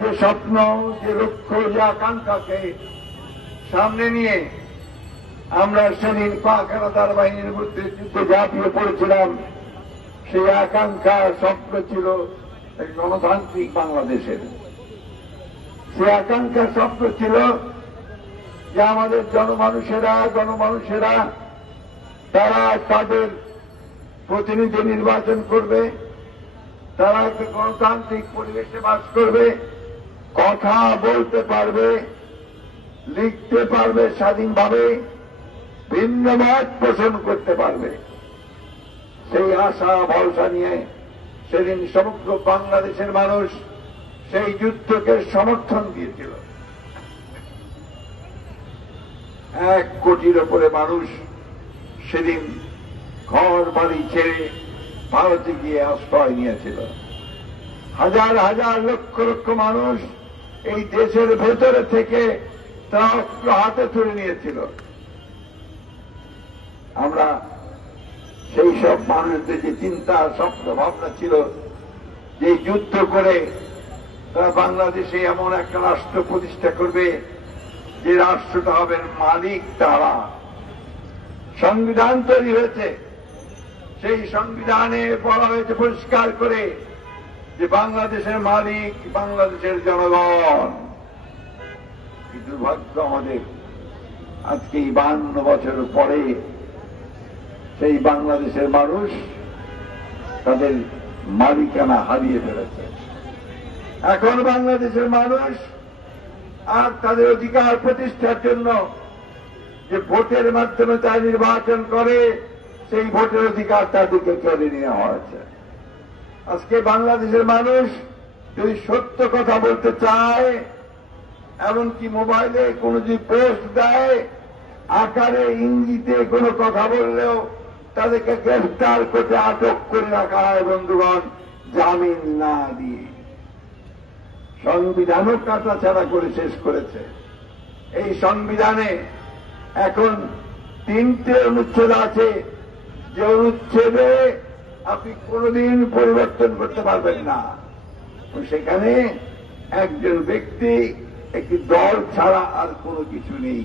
যে স্বপ্ন, যে লক্ষ্য, যে আকাঙ্ক্ষাকে সামনে নিয়ে আমরা সেদিন পাক হানাদার বাহিনীর বিরুদ্ধে যুদ্ধে ঝাঁপিয়ে পড়েছিলাম, সেই আকাঙ্ক্ষা স্বপ্ন ছিল এক গণতান্ত্রিক বাংলাদেশের। সেই আকাঙ্ক্ষা স্বপ্ন ছিল যে আমাদের গণমানুষেরা তারা তাদের প্রতিনিধি নির্বাচন করবে, তারা একটা গণতান্ত্রিক পরিবেশে বাস করবে, কথা বলতে পারবে, লিখতে পারবে স্বাধীনভাবে, ভিন্ন মত পোষণ করতে পারবে। সেই আশা ভরসা নিয়ে সেদিন সমগ্র বাংলাদেশের মানুষ সেই যুদ্ধকে সমর্থন দিয়েছিল। 1 কোটির ওপরে মানুষ সেদিন ঘর বাড়ি ছেড়ে ভারতে গিয়ে আশ্রয় নিয়েছিল। হাজার হাজার লক্ষ লক্ষ মানুষ এই দেশের ভেতরে থেকে তারা অস্ত্র হাতে তুলে নিয়েছিল। আমরা সেই সব মানুষদের যে চিন্তা, স্বপ্ন, ভাবনা ছিল যে যুদ্ধ করে তারা বাংলাদেশে এমন একটা রাষ্ট্র প্রতিষ্ঠা করবে যে রাষ্ট্রটা হবে মালিক তারা। সংবিধান তৈরি হয়েছে, সেই সংবিধানে বলা হয়েছে পরিষ্কার করে যে বাংলাদেশের মালিক বাংলাদেশের জনগণ। কিন্তু দুর্ভাগ্য আমাদের আজকে 52 বছর পরে সেই বাংলাদেশের মানুষ তাদের মালিকানা হারিয়ে ফেলেছে। এখন বাংলাদেশের মানুষ আর তাদের অধিকার প্রতিষ্ঠার জন্য যে ভোটের মাধ্যমে তারা নির্বাচন করে, সেই ভোটের অধিকার তাদেরকে কেড়ে নেওয়া হয়েছে। আজকে বাংলাদেশের মানুষ যদি সত্য কথা বলতে চায়, এমনকি মোবাইলে কোনো যদি পোস্ট দেয়, আকারে ইঙ্গিতে কোনো কথা বললেও তাদেরকে গ্রেফতার করতে, আটক করে রাখা হয় বন্ধুগণ, জামিন না দিয়ে। সংবিধানও কাটাছাড়া করে শেষ করেছে। এই সংবিধানে এখন 3টে অনুচ্ছেদ আছে, যে অনুচ্ছেদে আপনি কোনদিন পরিবর্তন করতে পারবেন না। সেখানে একজন ব্যক্তি, একটি দল ছাড়া আর কোনো কিছু নেই।